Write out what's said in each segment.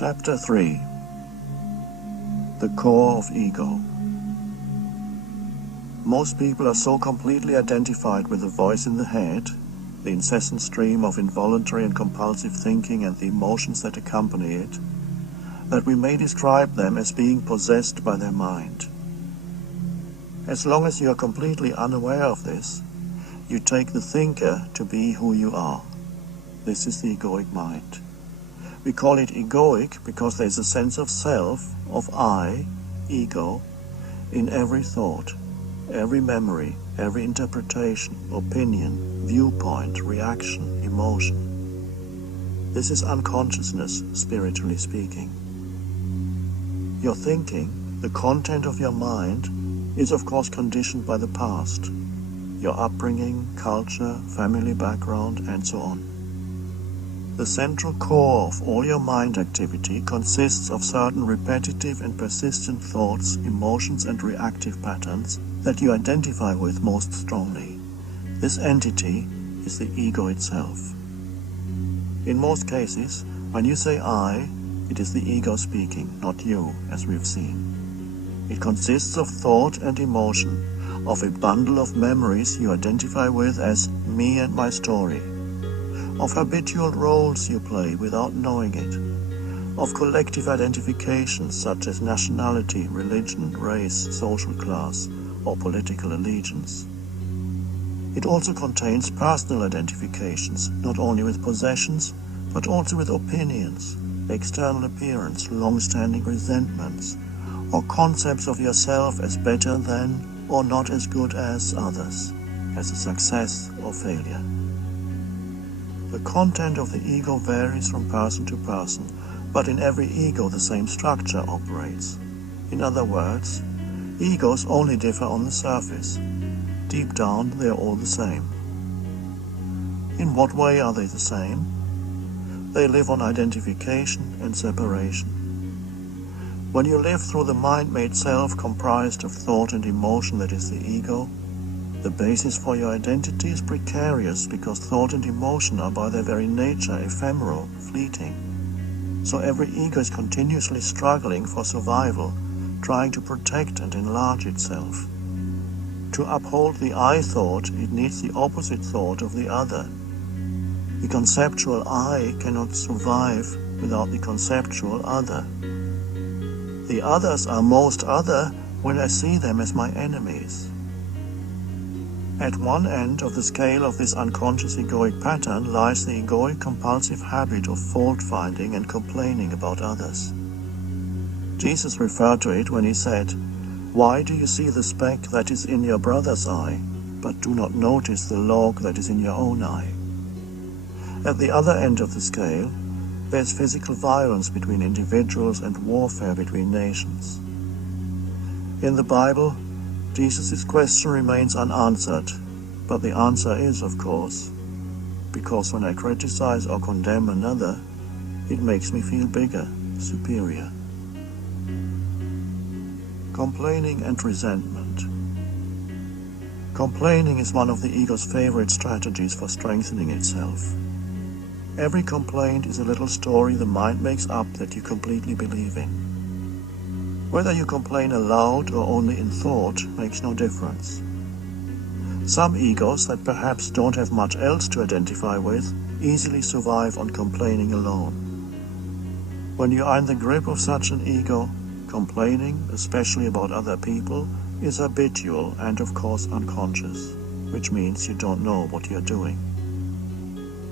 Chapter 3. The Core of Ego. Most people are so completely identified with the voice in the head, the incessant stream of involuntary and compulsive thinking and the emotions that accompany it, that we may describe them as being possessed by their mind. As long as you are completely unaware of this, you take the thinker to be who you are. This is the egoic mind. We call it egoic because there is a sense of self, of I, ego, in every thought, every memory, every interpretation, opinion, viewpoint, reaction, emotion. This is unconsciousness, spiritually speaking. Your thinking, the content of your mind, is of course conditioned by the past, your upbringing, culture, family background, and so on. The central core of all your mind activity consists of certain repetitive and persistent thoughts, emotions, and reactive patterns that you identify with most strongly. This entity is the ego itself. In most cases, when you say I, it is the ego speaking, not you, as we've seen. It consists of thought and emotion, of a bundle of memories you identify with as me and my story, of habitual roles you play without knowing it, of collective identifications such as nationality, religion, race, social class, or political allegiance. It also contains personal identifications, not only with possessions, but also with opinions, external appearance, long-standing resentments, or concepts of yourself as better than or not as good as others, as a success or failure. The content of the ego varies from person to person, but in every ego the same structure operates. In other words, egos only differ on the surface. Deep down, they are all the same. In what way are they the same? They live on identification and separation. When you live through the mind-made self comprised of thought and emotion that is the ego, the basis for your identity is precarious because thought and emotion are by their very nature ephemeral, fleeting. So every ego is continuously struggling for survival, trying to protect and enlarge itself. To uphold the I thought, it needs the opposite thought of the other. The conceptual I cannot survive without the conceptual other. The others are most other when I see them as my enemies. At one end of the scale of this unconscious egoic pattern lies the egoic compulsive habit of fault-finding and complaining about others. Jesus referred to it when he said, "Why do you see the speck that is in your brother's eye, but do not notice the log that is in your own eye?" At the other end of the scale, there is physical violence between individuals and warfare between nations. In the Bible, Jesus' question remains unanswered, but the answer is, of course, because when I criticize or condemn another, it makes me feel bigger, superior. Complaining and resentment. Complaining is one of the ego's favorite strategies for strengthening itself. Every complaint is a little story the mind makes up that you completely believe in. Whether you complain aloud or only in thought makes no difference. Some egos that perhaps don't have much else to identify with easily survive on complaining alone. When you are in the grip of such an ego, complaining, especially about other people, is habitual and of course unconscious, which means you don't know what you're doing.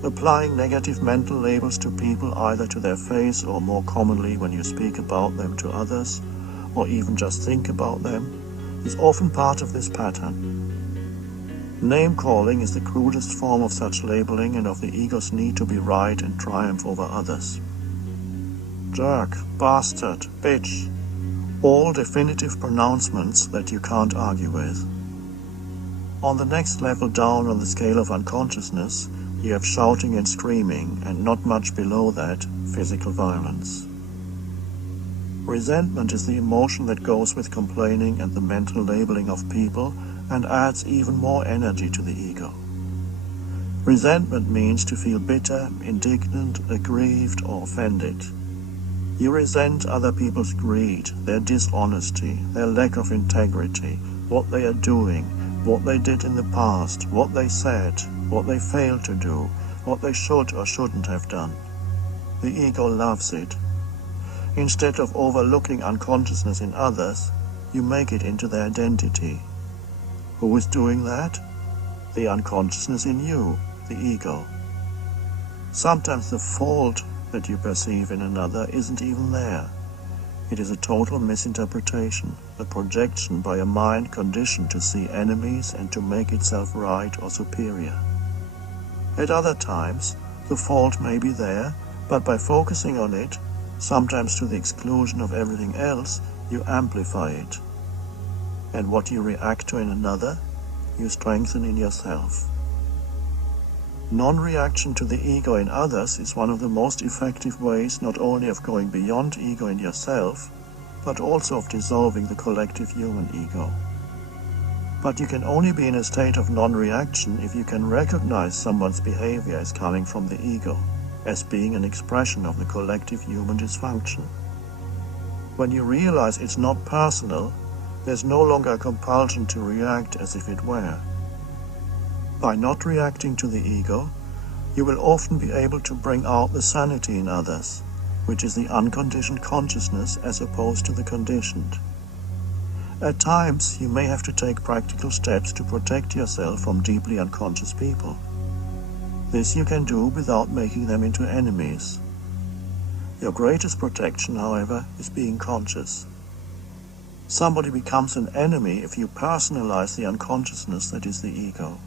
Applying negative mental labels to people either to their face or more commonly when you speak about them to others, or even just think about them, is often part of this pattern. Name-calling is the crudest form of such labeling and of the ego's need to be right and triumph over others. Jerk, bastard, bitch, all definitive pronouncements that you can't argue with. On the next level down on the scale of unconsciousness, you have shouting and screaming, and not much below that, physical violence. Resentment is the emotion that goes with complaining and the mental labeling of people and adds even more energy to the ego. Resentment means to feel bitter, indignant, aggrieved, or offended. You resent other people's greed, their dishonesty, their lack of integrity, what they are doing, what they did in the past, what they said, what they failed to do, what they should or shouldn't have done. The ego loves it. Instead of overlooking unconsciousness in others, you make it into their identity. Who is doing that? The unconsciousness in you, the ego. Sometimes the fault that you perceive in another isn't even there. It is a total misinterpretation, a projection by a mind conditioned to see enemies and to make itself right or superior. At other times, the fault may be there, but by focusing on it, sometimes to the exclusion of everything else, you amplify it. And what you react to in another, you strengthen in yourself. Non-reaction to the ego in others is one of the most effective ways not only of going beyond ego in yourself, but also of dissolving the collective human ego. But you can only be in a state of non-reaction if you can recognize someone's behavior as coming from the ego, as being an expression of the collective human dysfunction. When you realize it's not personal, there's no longer a compulsion to react as if it were. By not reacting to the ego, you will often be able to bring out the sanity in others, which is the unconditioned consciousness as opposed to the conditioned. At times, you may have to take practical steps to protect yourself from deeply unconscious people. This you can do without making them into enemies. Your greatest protection, however, is being conscious. Somebody becomes an enemy if you personalize the unconsciousness that is the ego.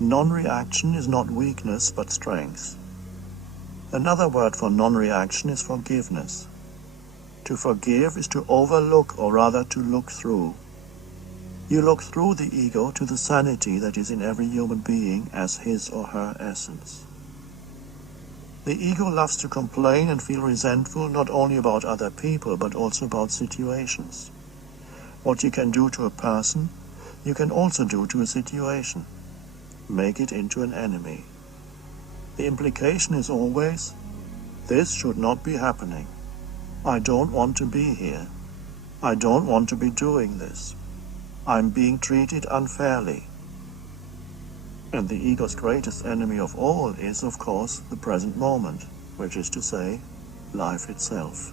Non-reaction is not weakness, but strength. Another word for non-reaction is forgiveness. To forgive is to overlook, or rather to look through. You look through the ego to the sanity that is in every human being as his or her essence. The ego loves to complain and feel resentful not only about other people, but also about situations. What you can do to a person, you can also do to a situation. Make it into an enemy. The implication is always, this should not be happening. I don't want to be here. I don't want to be doing this. I'm being treated unfairly. And the ego's greatest enemy of all is, of course, the present moment, which is to say, life itself.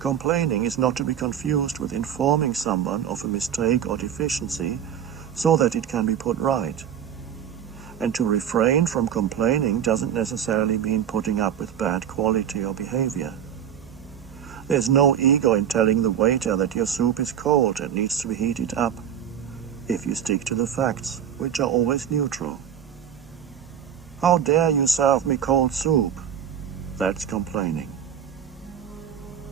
Complaining is not to be confused with informing someone of a mistake or deficiency so that it can be put right. And to refrain from complaining doesn't necessarily mean putting up with bad quality or behavior. There's no ego in telling the waiter that your soup is cold and needs to be heated up, if you stick to the facts, which are always neutral. How dare you serve me cold soup? That's complaining.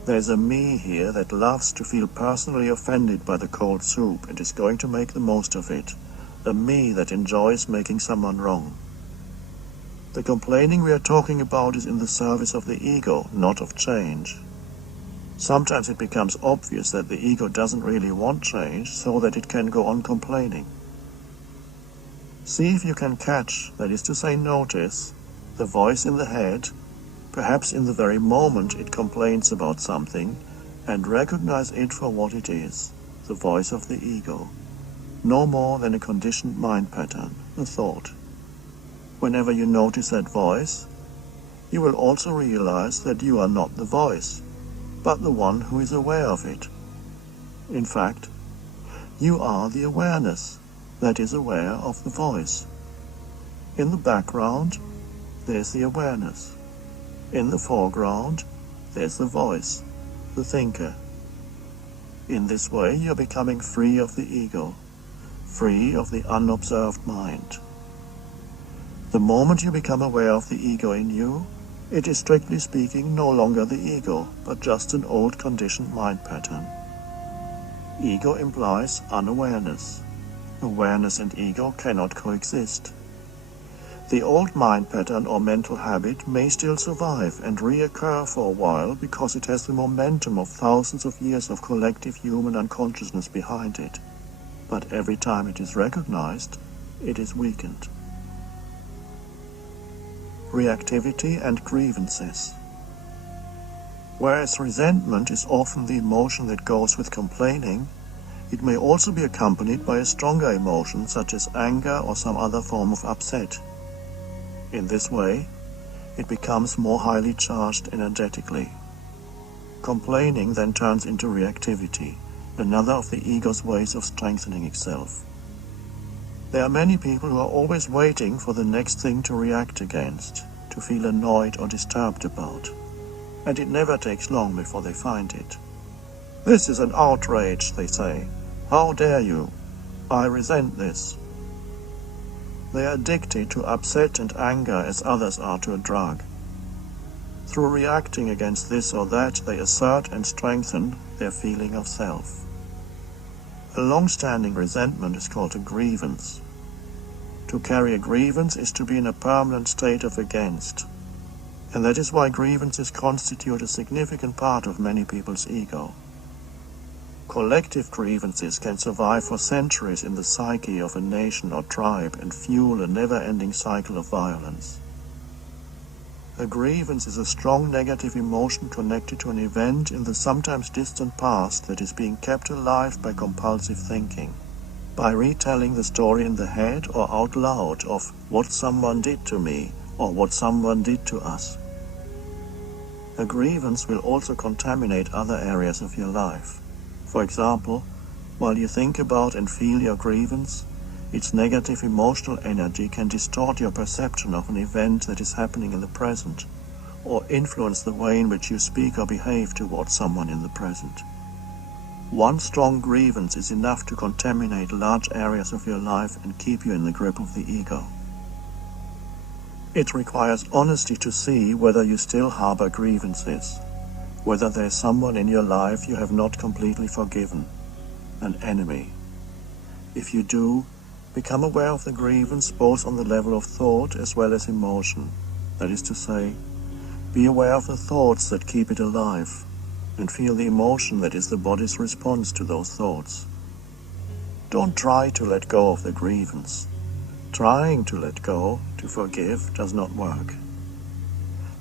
There's a me here that loves to feel personally offended by the cold soup and is going to make the most of it. A me that enjoys making someone wrong. The complaining we are talking about is in the service of the ego, not of change. Sometimes it becomes obvious that the ego doesn't really want change, so that it can go on complaining. See if you can catch, that is to say notice, the voice in the head, perhaps in the very moment it complains about something, and recognize it for what it is, the voice of the ego. No more than a conditioned mind pattern, a thought. Whenever you notice that voice, you will also realize that you are not the voice, but the one who is aware of it. In fact, you are the awareness that is aware of the voice. In the background, there's the awareness. In the foreground, there's the voice, the thinker. In this way, you're becoming free of the ego, free of the unobserved mind. The moment you become aware of the ego in you, it is strictly speaking no longer the ego, but just an old conditioned mind pattern. Ego implies unawareness. Awareness and ego cannot coexist. The old mind pattern or mental habit may still survive and reoccur for a while because it has the momentum of thousands of years of collective human unconsciousness behind it. But every time it is recognized, it is weakened. Reactivity and grievances. Whereas resentment is often the emotion that goes with complaining, it may also be accompanied by a stronger emotion such as anger or some other form of upset. In this way, it becomes more highly charged energetically. Complaining then turns into reactivity, another of the ego's ways of strengthening itself. There are many people who are always waiting for the next thing to react against, to feel annoyed or disturbed about, and it never takes long before they find it. "This is an outrage," they say. "How dare you? I resent this." They are addicted to upset and anger as others are to a drug. Through reacting against this or that, they assert and strengthen their feeling of self. A long-standing resentment is called a grievance. To carry a grievance is to be in a permanent state of against, and that is why grievances constitute a significant part of many people's ego. Collective grievances can survive for centuries in the psyche of a nation or tribe and fuel a never-ending cycle of violence. A grievance is a strong negative emotion connected to an event in the sometimes distant past that is being kept alive by compulsive thinking, by retelling the story in the head or out loud of what someone did to me or what someone did to us. A grievance will also contaminate other areas of your life. For example, while you think about and feel your grievance, its negative emotional energy can distort your perception of an event that is happening in the present, or influence the way in which you speak or behave towards someone in the present. One strong grievance is enough to contaminate large areas of your life and keep you in the grip of the ego. It requires honesty to see whether you still harbor grievances, whether there is someone in your life you have not completely forgiven, an enemy. If you do, become aware of the grievance both on the level of thought as well as emotion. That is to say, be aware of the thoughts that keep it alive, and feel the emotion that is the body's response to those thoughts. Don't try to let go of the grievance. Trying to let go, to forgive, does not work.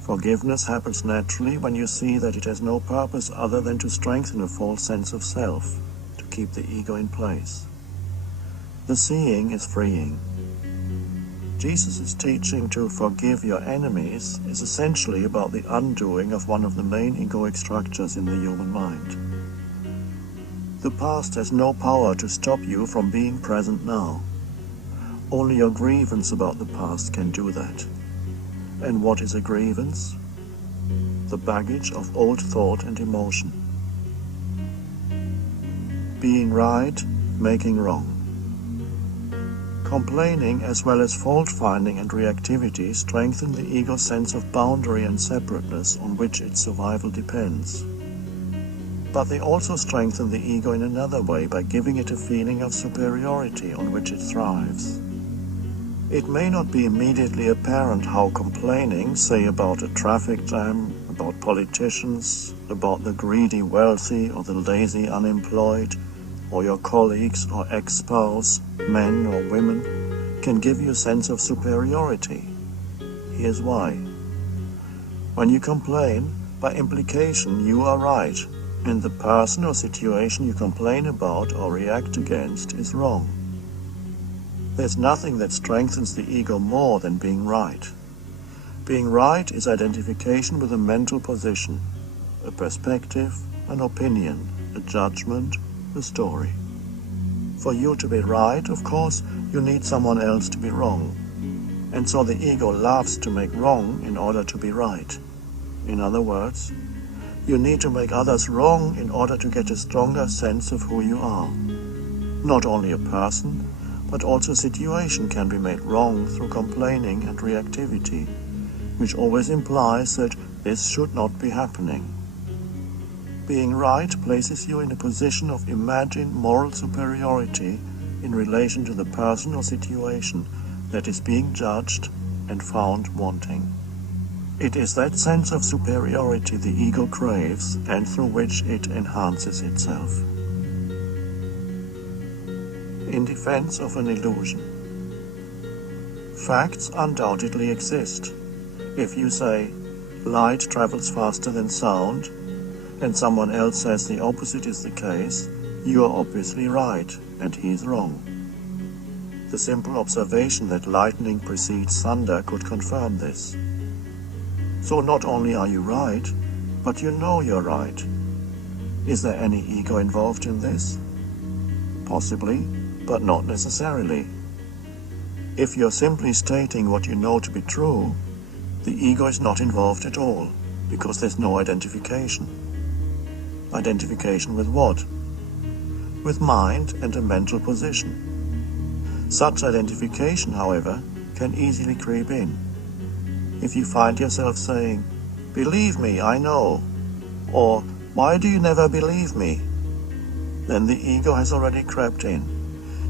Forgiveness happens naturally when you see that it has no purpose other than to strengthen a false sense of self, to keep the ego in place. The seeing is freeing. Jesus' teaching to forgive your enemies is essentially about the undoing of one of the main egoic structures in the human mind. The past has no power to stop you from being present now. Only your grievance about the past can do that. And what is a grievance? The baggage of old thought and emotion. Being right, making wrong. Complaining as well as fault-finding and reactivity strengthen the ego's sense of boundary and separateness on which its survival depends. But they also strengthen the ego in another way by giving it a feeling of superiority on which it thrives. It may not be immediately apparent how complaining, say about a traffic jam, about politicians, about the greedy wealthy or the lazy unemployed, or your colleagues or ex-spouse, men or women, can give you a sense of superiority. Here's why. When you complain, by implication you are right, and the person or situation you complain about or react against is wrong. There's nothing that strengthens the ego more than being right. Being right is identification with a mental position, a perspective, an opinion, a judgment, a story. For you to be right, of course, you need someone else to be wrong. And so the ego loves to make wrong in order to be right. In other words, you need to make others wrong in order to get a stronger sense of who you are. Not only a person, but also a situation can be made wrong through complaining and reactivity, which always implies that this should not be happening. Being right places you in a position of imagined moral superiority in relation to the person or situation that is being judged and found wanting. It is that sense of superiority the ego craves and through which it enhances itself. In defense of an illusion. Facts undoubtedly exist. If you say, light travels faster than sound, and someone else says the opposite is the case, you are obviously right and he is wrong. The simple observation that lightning precedes thunder could confirm this. So not only are you right, but you know you're right. Is there any ego involved in this? Possibly, but not necessarily. If you're simply stating what you know to be true, the ego is not involved at all, because there's no identification. Identification with what? With mind and a mental position. Such identification, however, can easily creep in. If you find yourself saying, "Believe me, I know," or "Why do you never believe me?" then the ego has already crept in.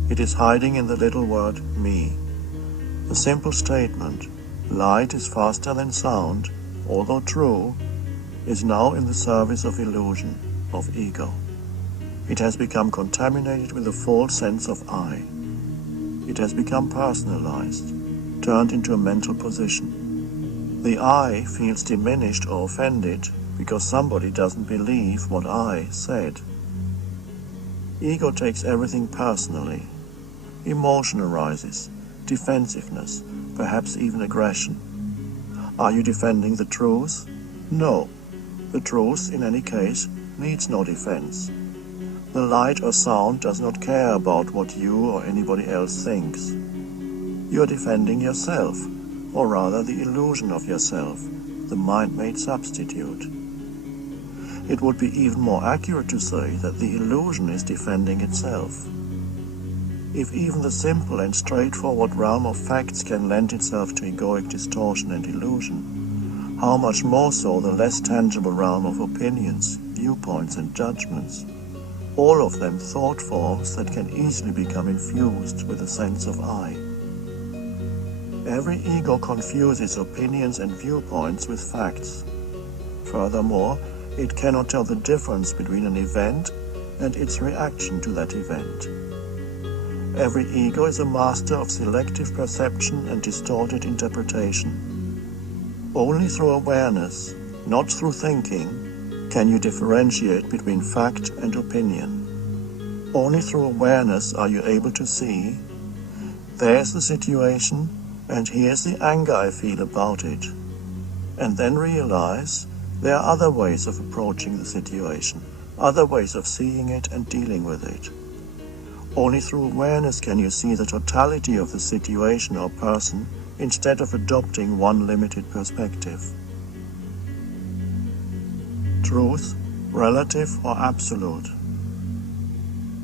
It is hiding in the little word me. The simple statement, "Light is faster than sound," although true, is now in the service of illusion, of ego. It has become contaminated with a false sense of I. It has become personalized, turned into a mental position. The I feels diminished or offended because somebody doesn't believe what I said. Ego takes everything personally. Emotion arises, defensiveness, perhaps even aggression. Are you defending the truth? No. The truth, in any case, needs no defense. The light or sound does not care about what you or anybody else thinks. You are defending yourself, or rather the illusion of yourself, the mind-made substitute. It would be even more accurate to say that the illusion is defending itself. If even the simple and straightforward realm of facts can lend itself to egoic distortion and illusion, how much more so the less tangible realm of opinions, viewpoints and judgments, all of them thought forms that can easily become infused with a sense of I. Every ego confuses opinions and viewpoints with facts. Furthermore, it cannot tell the difference between an event and its reaction to that event. Every ego is a master of selective perception and distorted interpretation. Only through awareness, not through thinking, can you differentiate between fact and opinion. Only through awareness are you able to see, there's the situation, and here's the anger I feel about it, and then realize there are other ways of approaching the situation, other ways of seeing it and dealing with it. Only through awareness can you see the totality of the situation or person instead of adopting one limited perspective. Truth, relative or absolute.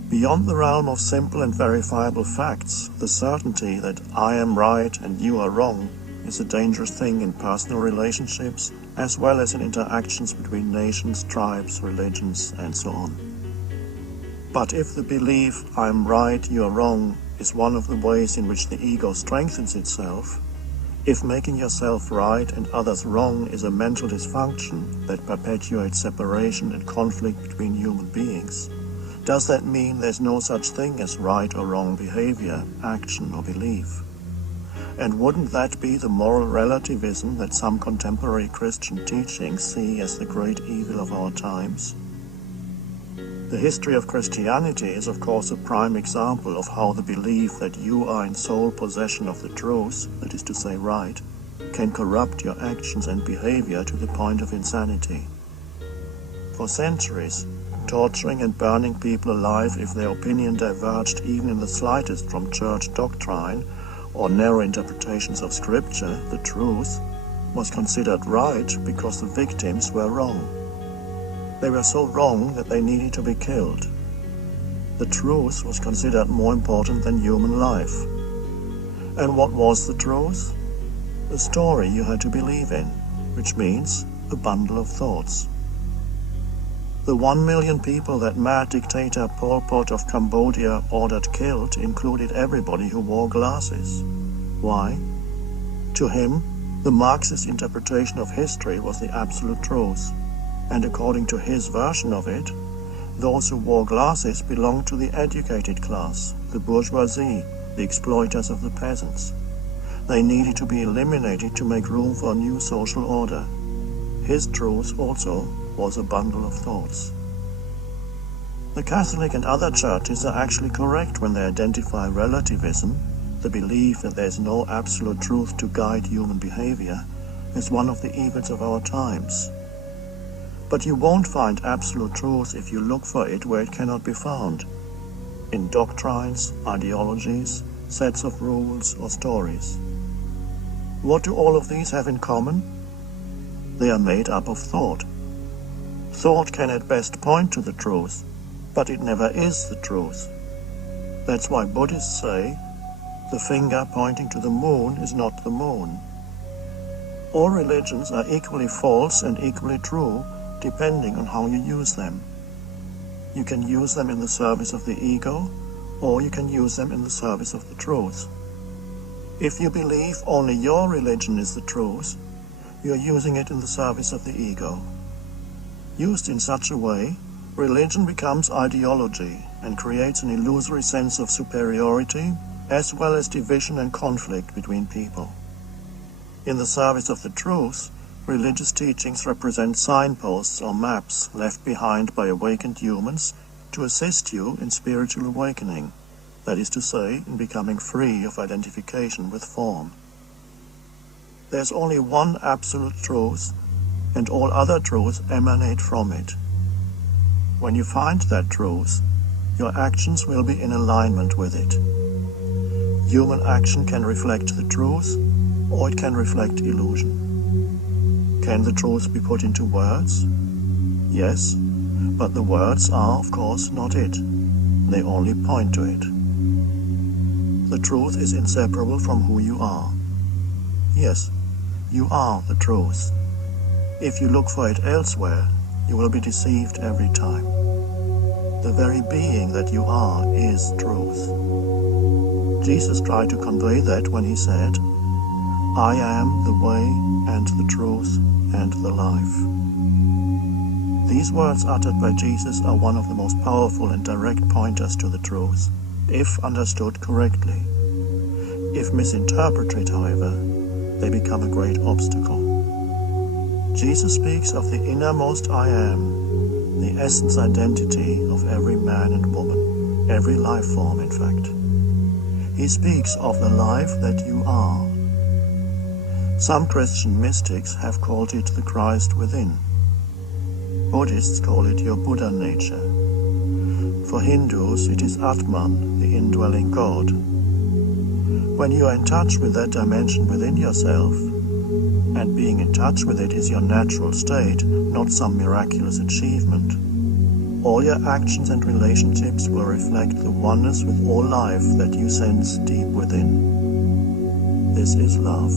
Beyond the realm of simple and verifiable facts, the certainty that I am right and you are wrong is a dangerous thing in personal relationships as well as in interactions between nations, tribes, religions, and so on. But if the belief I am right, you are wrong is one of the ways in which the ego strengthens itself, if making yourself right and others wrong is a mental dysfunction that perpetuates separation and conflict between human beings, does that mean there's no such thing as right or wrong behavior, action or belief? And wouldn't that be the moral relativism that some contemporary Christian teachings see as the great evil of our times? The history of Christianity is of course a prime example of how the belief that you are in sole possession of the truth, that is to say right, can corrupt your actions and behavior to the point of insanity. For centuries, torturing and burning people alive if their opinion diverged even in the slightest from church doctrine or narrow interpretations of scripture, the truth, was considered right because the victims were wrong. They were so wrong that they needed to be killed. The truth was considered more important than human life. And what was the truth? The story you had to believe in, which means a bundle of thoughts. The 1 million people that mad dictator Pol Pot of Cambodia ordered killed included everybody who wore glasses. Why? To him, the Marxist interpretation of history was the absolute truth, and according to his version of it, those who wore glasses belonged to the educated class, the bourgeoisie, the exploiters of the peasants. They needed to be eliminated to make room for a new social order. His truth also was a bundle of thoughts. The Catholic and other churches are actually correct when they identify relativism, the belief that there is no absolute truth to guide human behavior, as one of the evils of our times. But you won't find absolute truth if you look for it where it cannot be found, in doctrines, ideologies, sets of rules or stories. What do all of these have in common? They are made up of thought. Thought can at best point to the truth, but it never is the truth. That's why Buddhists say, the finger pointing to the moon is not the moon. All religions are equally false and equally true, depending on how you use them. You can use them in the service of the ego, or you can use them in the service of the truth. If you believe only your religion is the truth, you are using it in the service of the ego. Used in such a way, religion becomes ideology and creates an illusory sense of superiority, as well as division and conflict between people. In the service of the truth, religious teachings represent signposts or maps left behind by awakened humans to assist you in spiritual awakening, that is to say, in becoming free of identification with form. There's only one absolute truth, and all other truths emanate from it. When you find that truth, your actions will be in alignment with it. Human action can reflect the truth, or it can reflect illusion. Can the truth be put into words? Yes, but the words are, of course, not it. They only point to it. The truth is inseparable from who you are. Yes, you are the truth. If you look for it elsewhere, you will be deceived every time. The very being that you are is truth. Jesus tried to convey that when he said, I am the way and the truth and the life. These words uttered by Jesus are one of the most powerful and direct pointers to the truth, if understood correctly. If misinterpreted, however, they become a great obstacle. Jesus speaks of the innermost I am, the essence identity of every man and woman, every life form in fact. He speaks of the life that you are. Some Christian mystics have called it the Christ within. Buddhists call it your Buddha nature. For Hindus, it is Atman, the indwelling God. When you are in touch with that dimension within yourself, and being in touch with it is your natural state, not some miraculous achievement, all your actions and relationships will reflect the oneness with all life that you sense deep within. This is love.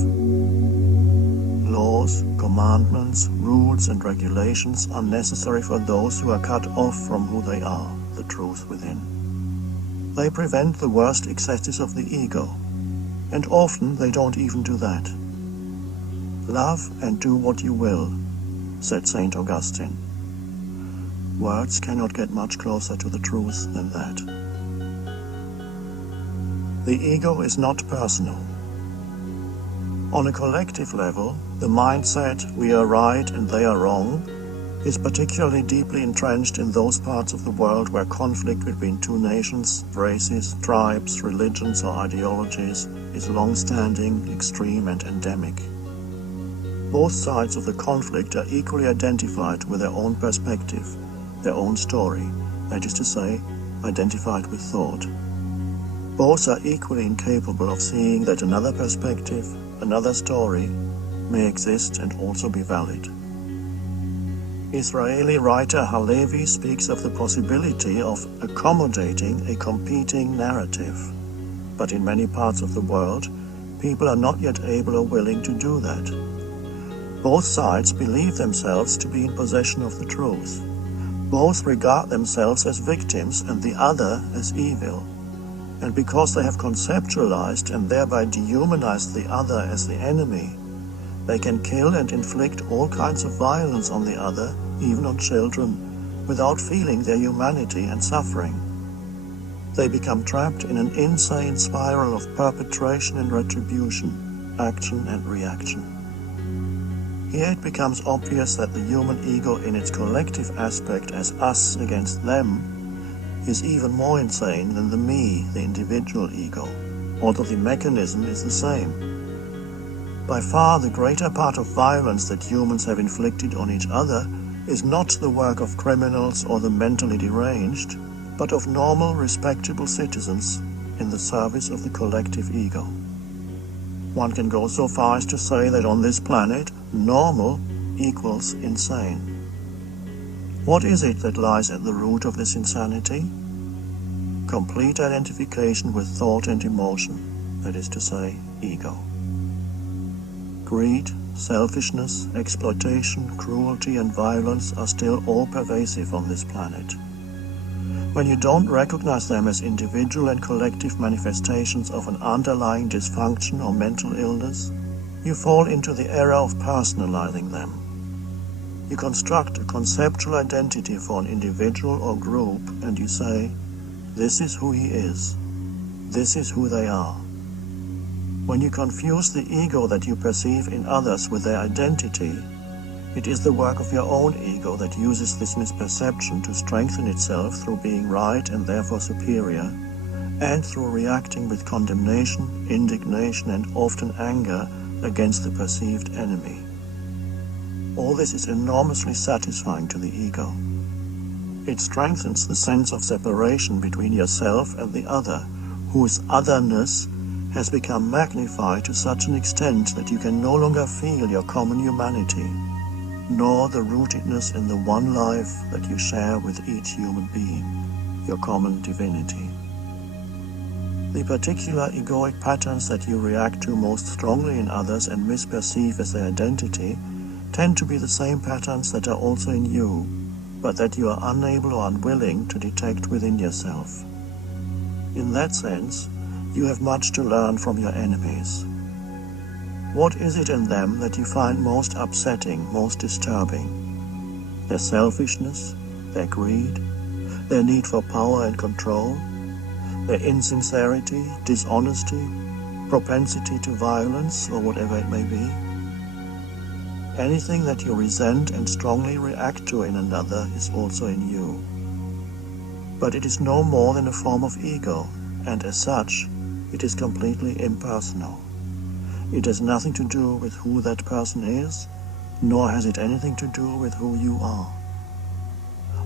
Laws, commandments, rules, and regulations are necessary for those who are cut off from who they are, the truth within. They prevent the worst excesses of the ego, and often they don't even do that. Love and do what you will, said St. Augustine. Words cannot get much closer to the truth than that. The ego is not personal. On a collective level, the mindset we are right and they are wrong is particularly deeply entrenched in those parts of the world where conflict between two nations, races, tribes, religions or ideologies is long-standing, extreme and endemic. Both sides of the conflict are equally identified with their own perspective, their own story, that is to say, identified with thought. Both are equally incapable of seeing that another perspective, another story, may exist and also be valid. Israeli writer Halevi speaks of the possibility of accommodating a competing narrative, but in many parts of the world, people are not yet able or willing to do that. Both sides believe themselves to be in possession of the truth. Both regard themselves as victims and the other as evil. And because they have conceptualized and thereby dehumanized the other as the enemy, they can kill and inflict all kinds of violence on the other, even on children, without feeling their humanity and suffering. They become trapped in an insane spiral of perpetration and retribution, action and reaction. Here it becomes obvious that the human ego in its collective aspect as us against them is even more insane than the me, the individual ego, although the mechanism is the same. By far the greater part of violence that humans have inflicted on each other is not the work of criminals or the mentally deranged, but of normal, respectable citizens in the service of the collective ego. One can go so far as to say that on this planet, normal equals insane. What is it that lies at the root of this insanity? Complete identification with thought and emotion, that is to say, ego. Greed, selfishness, exploitation, cruelty and violence are still all pervasive on this planet. When you don't recognize them as individual and collective manifestations of an underlying dysfunction or mental illness, you fall into the error of personalizing them. You construct a conceptual identity for an individual or group and you say, this is who he is, this is who they are. When you confuse the ego that you perceive in others with their identity, it is the work of your own ego that uses this misperception to strengthen itself through being right and therefore superior, and through reacting with condemnation, indignation and often anger against the perceived enemy. All this is enormously satisfying to the ego. It strengthens the sense of separation between yourself and the other, whose otherness has become magnified to such an extent that you can no longer feel your common humanity, nor the rootedness in the one life that you share with each human being, your common divinity. The particular egoic patterns that you react to most strongly in others and misperceive as their identity tend to be the same patterns that are also in you, but that you are unable or unwilling to detect within yourself. In that sense, you have much to learn from your enemies. What is it in them that you find most upsetting, most disturbing? Their selfishness, their greed, their need for power and control, their insincerity, dishonesty, propensity to violence, or whatever it may be? Anything that you resent and strongly react to in another is also in you. But it is no more than a form of ego, and as such, it is completely impersonal. It has nothing to do with who that person is, nor has it anything to do with who you are.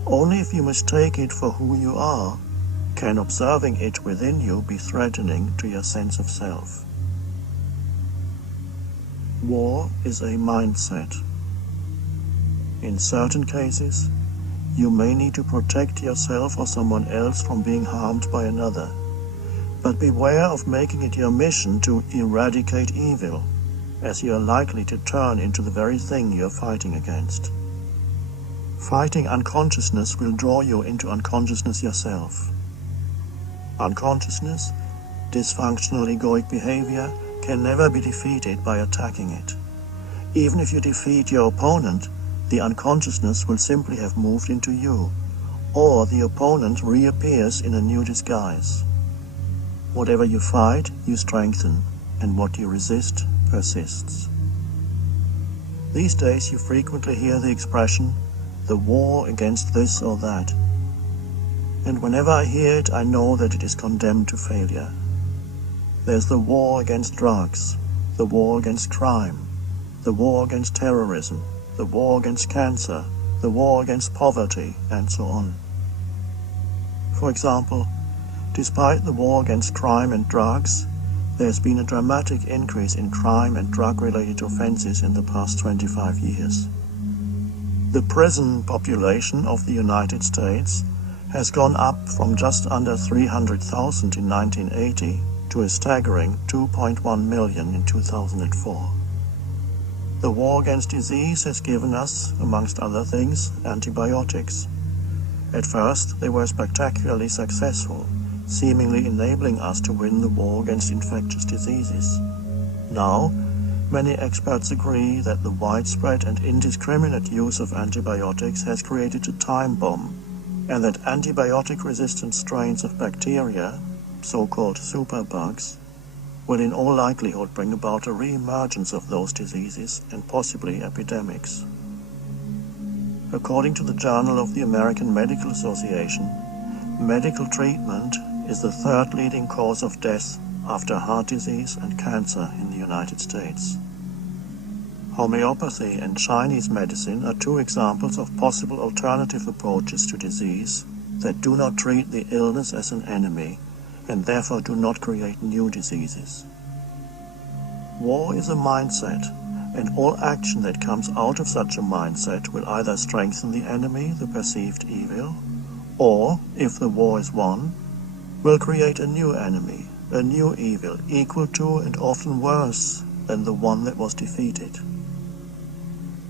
Only if you mistake it for who you are, can observing it within you be threatening to your sense of self. War is a mindset. In certain cases, you may need to protect yourself or someone else from being harmed by another. But beware of making it your mission to eradicate evil, as you are likely to turn into the very thing you are fighting against. Fighting unconsciousness will draw you into unconsciousness yourself. Unconsciousness, dysfunctional egoic behavior, can never be defeated by attacking it. Even if you defeat your opponent, the unconsciousness will simply have moved into you, or the opponent reappears in a new disguise. Whatever you fight, you strengthen, and what you resist persists. These days you frequently hear the expression, the war against this or that. And whenever I hear it, I know that it is condemned to failure. There's the war against drugs, the war against crime, the war against terrorism, the war against cancer, the war against poverty, and so on. For example, despite the war against crime and drugs, there's been a dramatic increase in crime and drug-related offenses in the past 25 years. The prison population of the United States has gone up from just under 300,000 in 1980 to a staggering 2.1 million in 2004. The war against disease has given us, amongst other things, antibiotics. At first, they were spectacularly successful, seemingly enabling us to win the war against infectious diseases. Now, many experts agree that the widespread and indiscriminate use of antibiotics has created a time bomb, and that antibiotic-resistant strains of bacteria, so-called superbugs, will in all likelihood bring about a re-emergence of those diseases and possibly epidemics. According to the Journal of the American Medical Association, medical treatment is the third leading cause of death after heart disease and cancer in the United States. Homeopathy and Chinese medicine are two examples of possible alternative approaches to disease that do not treat the illness as an enemy and therefore do not create new diseases. War is a mindset, and all action that comes out of such a mindset will either strengthen the enemy, the perceived evil, or, if the war is won, will create a new enemy, a new evil, equal to and often worse than the one that was defeated.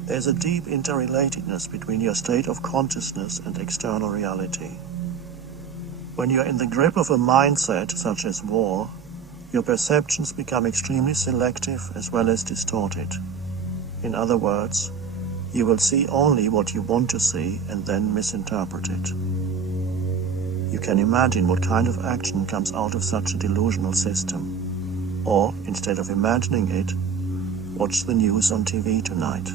There is a deep interrelatedness between your state of consciousness and external reality. When you are in the grip of a mindset such as war, your perceptions become extremely selective as well as distorted. In other words, you will see only what you want to see and then misinterpret it. You can imagine what kind of action comes out of such a delusional system. Or, instead of imagining it, watch the news on TV tonight.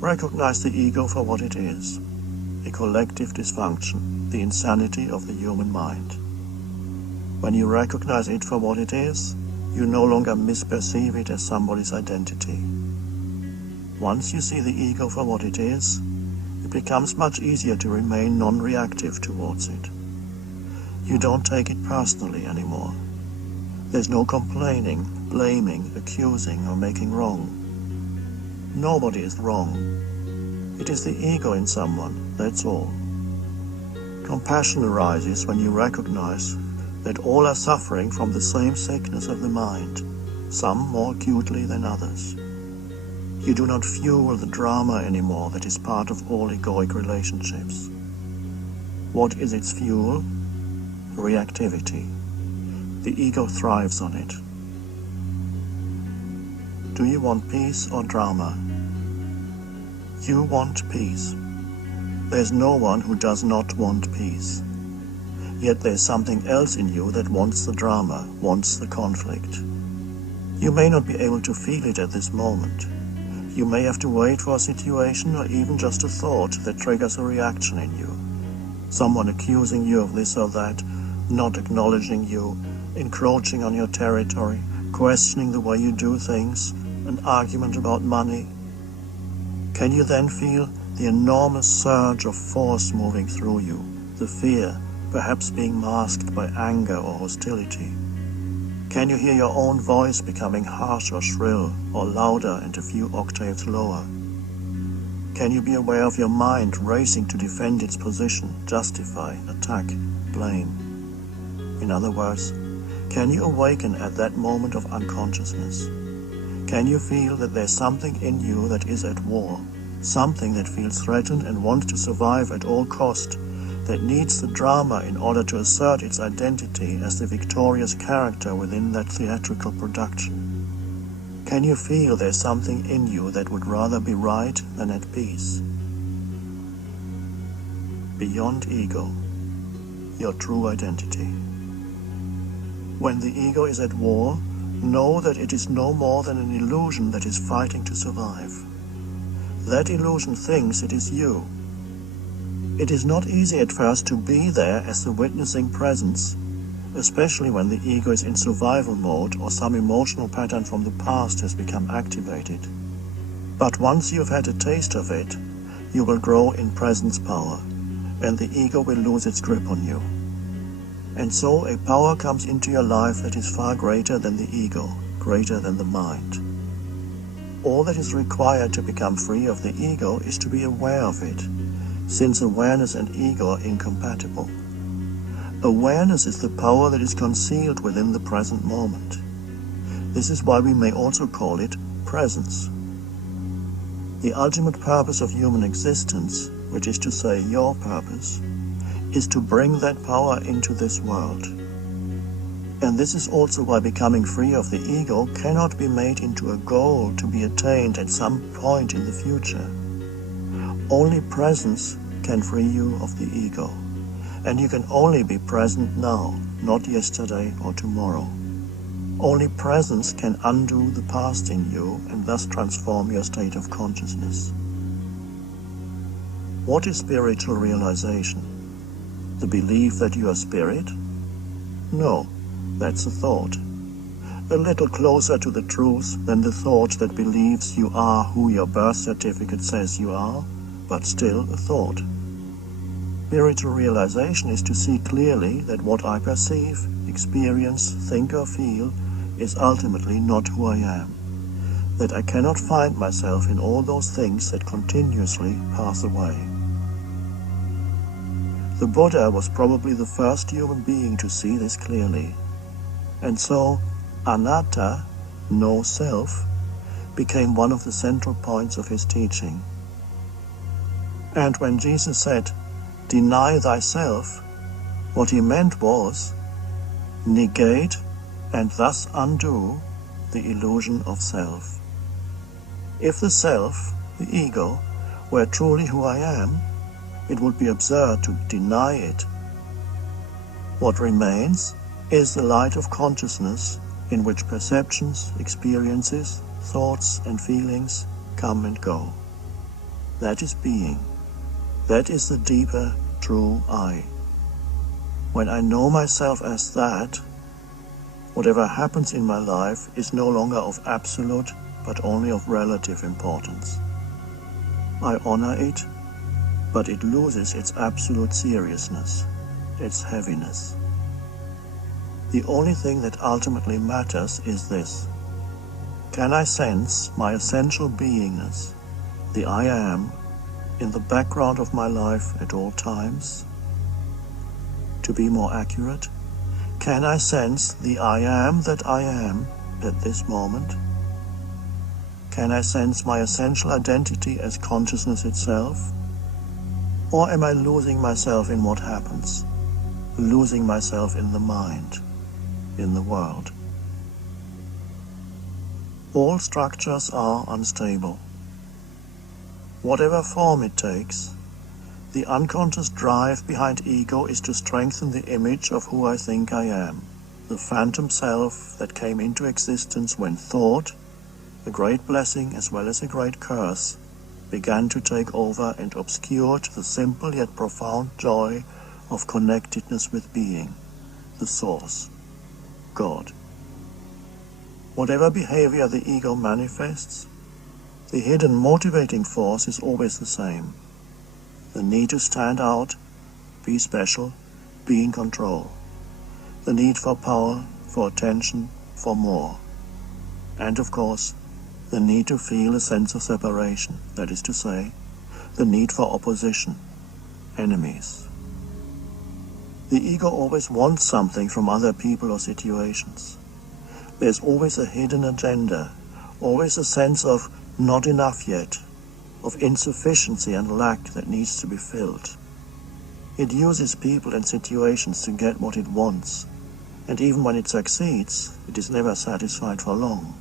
Recognize the ego for what it is, a collective dysfunction, the insanity of the human mind. When you recognize it for what it is, you no longer misperceive it as somebody's identity. Once you see the ego for what it is, it becomes much easier to remain non-reactive towards it. You don't take it personally anymore. There's no complaining, blaming, accusing, or making wrong. Nobody is wrong. It is the ego in someone, that's all. Compassion arises when you recognize that all are suffering from the same sickness of the mind, some more acutely than others. You do not fuel the drama anymore that is part of all egoic relationships. What is its fuel? Reactivity. The ego thrives on it. Do you want peace or drama? You want peace. There's no one who does not want peace. Yet there's something else in you that wants the drama, wants the conflict. You may not be able to feel it at this moment. You may have to wait for a situation or even just a thought that triggers a reaction in you. Someone accusing you of this or that, not acknowledging you, encroaching on your territory, questioning the way you do things, an argument about money. Can you then feel the enormous surge of force moving through you, the fear, perhaps being masked by anger or hostility? Can you hear your own voice becoming harsh or shrill, or louder and a few octaves lower? Can you be aware of your mind racing to defend its position, justify, attack, blame? In other words, can you awaken at that moment of unconsciousness? Can you feel that there's something in you that is at war, something that feels threatened and wants to survive at all cost, that needs the drama in order to assert its identity as the victorious character within that theatrical production? Can you feel there's something in you that would rather be right than at peace? Beyond ego, your true identity. When the ego is at war, know that it is no more than an illusion that is fighting to survive. That illusion thinks it is you. It is not easy at first to be there as the witnessing presence, especially when the ego is in survival mode or some emotional pattern from the past has become activated. But once you've had a taste of it, you will grow in presence power, and the ego will lose its grip on you. And so a power comes into your life that is far greater than the ego, greater than the mind. All that is required to become free of the ego is to be aware of it, since awareness and ego are incompatible. Awareness is the power that is concealed within the present moment. This is why we may also call it presence. The ultimate purpose of human existence, which is to say your purpose, is to bring that power into this world. And this is also why becoming free of the ego cannot be made into a goal to be attained at some point in the future. Only presence can free you of the ego, and you can only be present now, not yesterday or tomorrow. Only presence can undo the past in you and thus transform your state of consciousness. What is spiritual realization? The belief that you are spirit? No, that's a thought. A little closer to the truth than the thought that believes you are who your birth certificate says you are, but still a thought. Spiritual realization is to see clearly that what I perceive, experience, think or feel is ultimately not who I am, that I cannot find myself in all those things that continuously pass away. The Buddha was probably the first human being to see this clearly, and so anatta, no self, became one of the central points of his teaching. And when Jesus said, "Deny thyself," what he meant was, negate and thus undo the illusion of self. If the self, the ego, were truly who I am, it would be absurd to deny it. What remains is the light of consciousness in which perceptions, experiences, thoughts and feelings come and go. That is being. That is the deeper, true I. When I know myself as that, whatever happens in my life is no longer of absolute, but only of relative importance. I honor it, but it loses its absolute seriousness, its heaviness. The only thing that ultimately matters is this: can I sense my essential beingness, the I am, in the background of my life at all times? To be more accurate, can I sense the I am that I am at this moment? Can I sense my essential identity as consciousness itself? Or am I losing myself in what happens, losing myself in the mind, in the world? All structures are unstable. Whatever form it takes, the unconscious drive behind ego is to strengthen the image of who I think I am, the phantom self that came into existence when thought, a great blessing as well as a great curse, began to take over and obscured the simple yet profound joy of connectedness with being, the source, God. Whatever behavior the ego manifests, the hidden motivating force is always the same: the need to stand out, be special, be in control, the need for power, for attention, for more, and of course, the need to feel a sense of separation, that is to say, the need for opposition, enemies. The ego always wants something from other people or situations. There's always a hidden agenda, always a sense of not enough yet, of insufficiency and lack that needs to be filled. It uses people and situations to get what it wants, and even when it succeeds, it is never satisfied for long.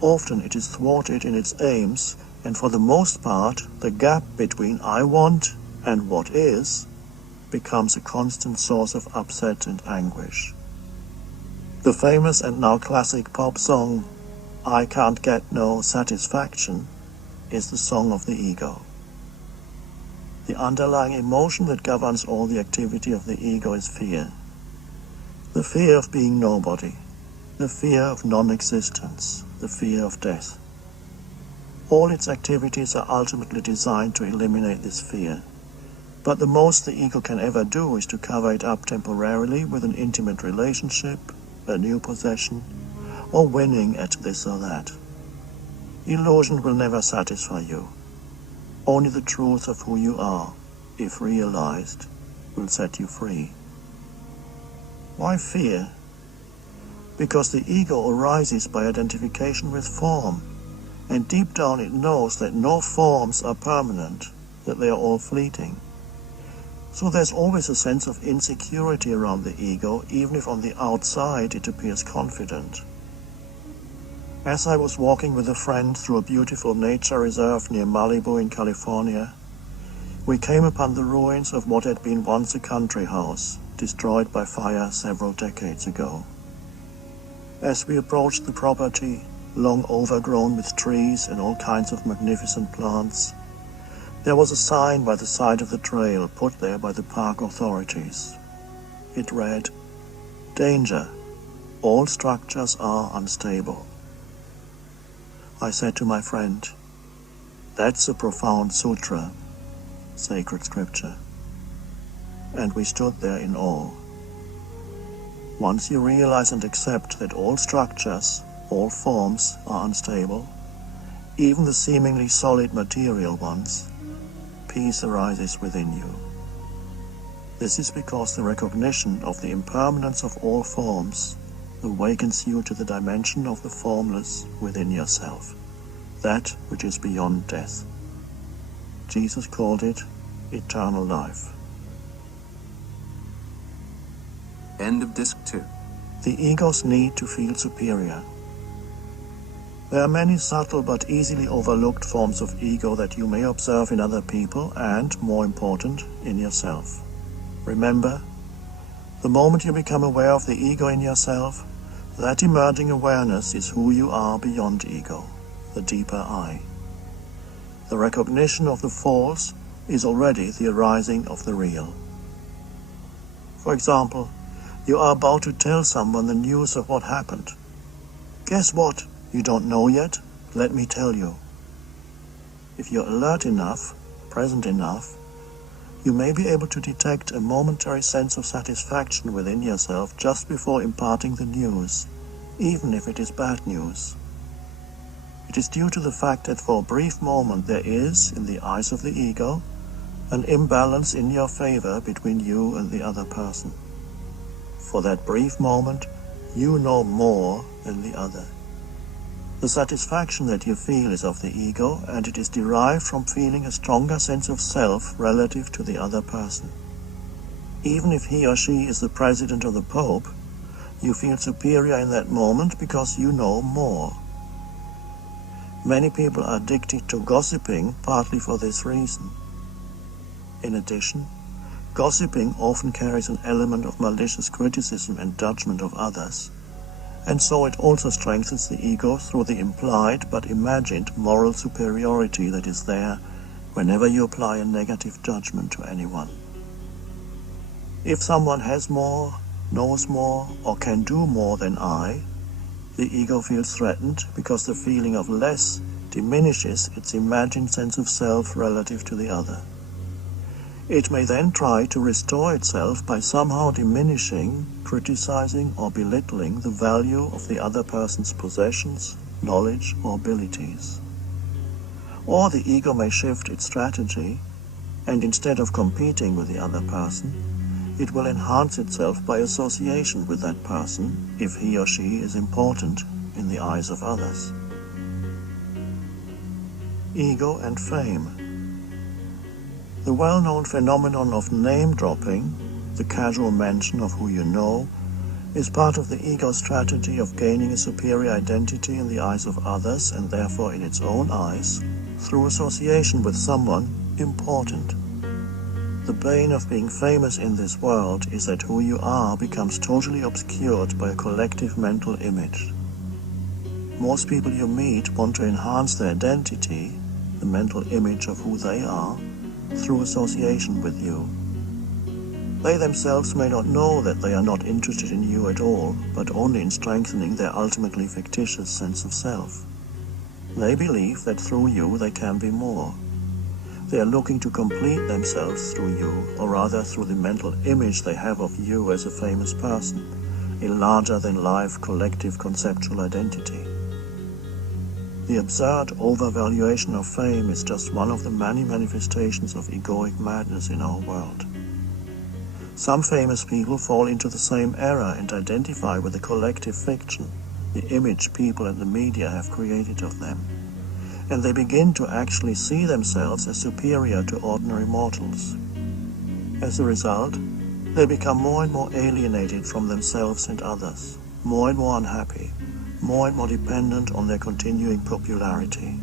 Often it is thwarted in its aims, and for the most part, the gap between I want and what is becomes a constant source of upset and anguish. The famous and now classic pop song, "I Can't Get No Satisfaction," is the song of the ego. The underlying emotion that governs all the activity of the ego is fear. The fear of being nobody, the fear of non-existence, the fear of death. All its activities are ultimately designed to eliminate this fear, but the most the ego can ever do is to cover it up temporarily with an intimate relationship, a new possession, or winning at this or that. Illusion will never satisfy you. Only the truth of who you are, if realized, will set you free. Why fear? Because the ego arises by identification with form, and deep down it knows that no forms are permanent, that they are all fleeting. So there's always a sense of insecurity around the ego, even if on the outside it appears confident. As I was walking with a friend through a beautiful nature reserve near Malibu in California, we came upon the ruins of what had been once a country house, destroyed by fire several decades ago. As we approached the property, long overgrown with trees and all kinds of magnificent plants, there was a sign by the side of the trail put there by the park authorities. It read, "Danger. All structures are unstable." I said to my friend, "That's a profound sutra, sacred scripture." And we stood there in awe. Once you realize and accept that all structures, all forms are unstable, even the seemingly solid material ones, peace arises within you. This is because the recognition of the impermanence of all forms awakens you to the dimension of the formless within yourself, that which is beyond death. Jesus called it eternal life. End of Disc 2. The ego's need to feel superior. There are many subtle but easily overlooked forms of ego that you may observe in other people and, more important, in yourself. Remember, the moment you become aware of the ego in yourself, that emerging awareness is who you are beyond ego, the deeper I. The recognition of the false is already the arising of the real. For example, you are about to tell someone the news of what happened. Guess what? You don't know yet? Let me tell you. If you're alert enough, present enough, you may be able to detect a momentary sense of satisfaction within yourself just before imparting the news, even if it is bad news. It is due to the fact that for a brief moment there is, in the eyes of the ego, an imbalance in your favor between you and the other person. For that brief moment, you know more than the other. The satisfaction that you feel is of the ego, and it is derived from feeling a stronger sense of self relative to the other person. Even if he or she is the president or the pope, you feel superior in that moment because you know more. Many people are addicted to gossiping partly for this reason. In addition, gossiping often carries an element of malicious criticism and judgment of others, and so it also strengthens the ego through the implied but imagined moral superiority that is there whenever you apply a negative judgment to anyone. If someone has more, knows more, or can do more than I, the ego feels threatened because the feeling of less diminishes its imagined sense of self relative to the other. It may then try to restore itself by somehow diminishing, criticizing, or belittling the value of the other person's possessions, knowledge, or abilities. Or the ego may shift its strategy, and instead of competing with the other person, it will enhance itself by association with that person if he or she is important in the eyes of others. Ego and fame. The well-known phenomenon of name-dropping, the casual mention of who you know, is part of the ego's strategy of gaining a superior identity in the eyes of others and therefore in its own eyes, through association with someone important. The bane of being famous in this world is that who you are becomes totally obscured by a collective mental image. Most people you meet want to enhance their identity, the mental image of who they are, through association with you. They themselves may not know that they are not interested in you at all, but only in strengthening their ultimately fictitious sense of self. They believe that through you they can be more. They are looking to complete themselves through you, or rather through the mental image they have of you as a famous person, a larger-than-life collective conceptual identity. The absurd overvaluation of fame is just one of the many manifestations of egoic madness in our world. Some famous people fall into the same error and identify with the collective fiction, the image people and the media have created of them, and they begin to actually see themselves as superior to ordinary mortals. As a result, they become more and more alienated from themselves and others, more and more unhappy, more and more dependent on their continuing popularity.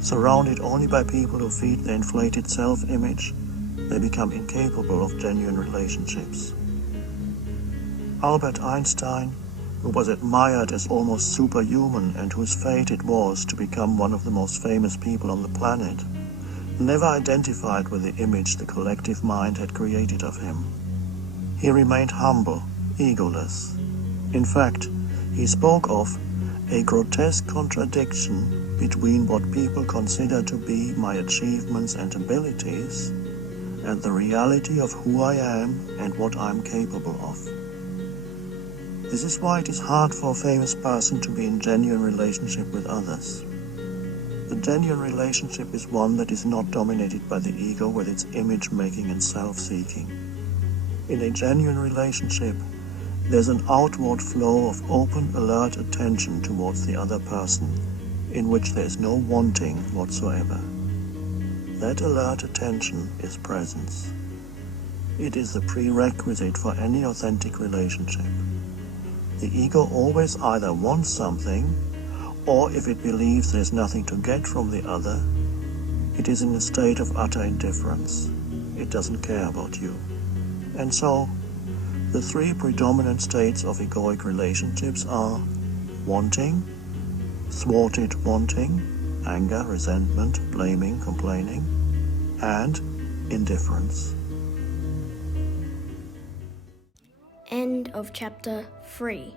Surrounded only by people who feed their inflated self-image, they become incapable of genuine relationships. Albert Einstein, who was admired as almost superhuman and whose fate it was to become one of the most famous people on the planet, never identified with the image the collective mind had created of him. He remained humble, egoless. In fact, he spoke of a grotesque contradiction between what people consider to be my achievements and abilities and the reality of who I am and what I am capable of. This is why it is hard for a famous person to be in genuine relationship with others. The genuine relationship is one that is not dominated by the ego with its image-making and self-seeking. In a genuine relationship, there's an outward flow of open, alert attention towards the other person, in which there is no wanting whatsoever. That alert attention is presence. It is the prerequisite for any authentic relationship. The ego always either wants something, or if it believes there's nothing to get from the other, it is in a state of utter indifference. It doesn't care about you. And so, the three predominant states of egoic relationships are wanting, thwarted wanting, anger, resentment, blaming, complaining, and indifference. End of chapter 3.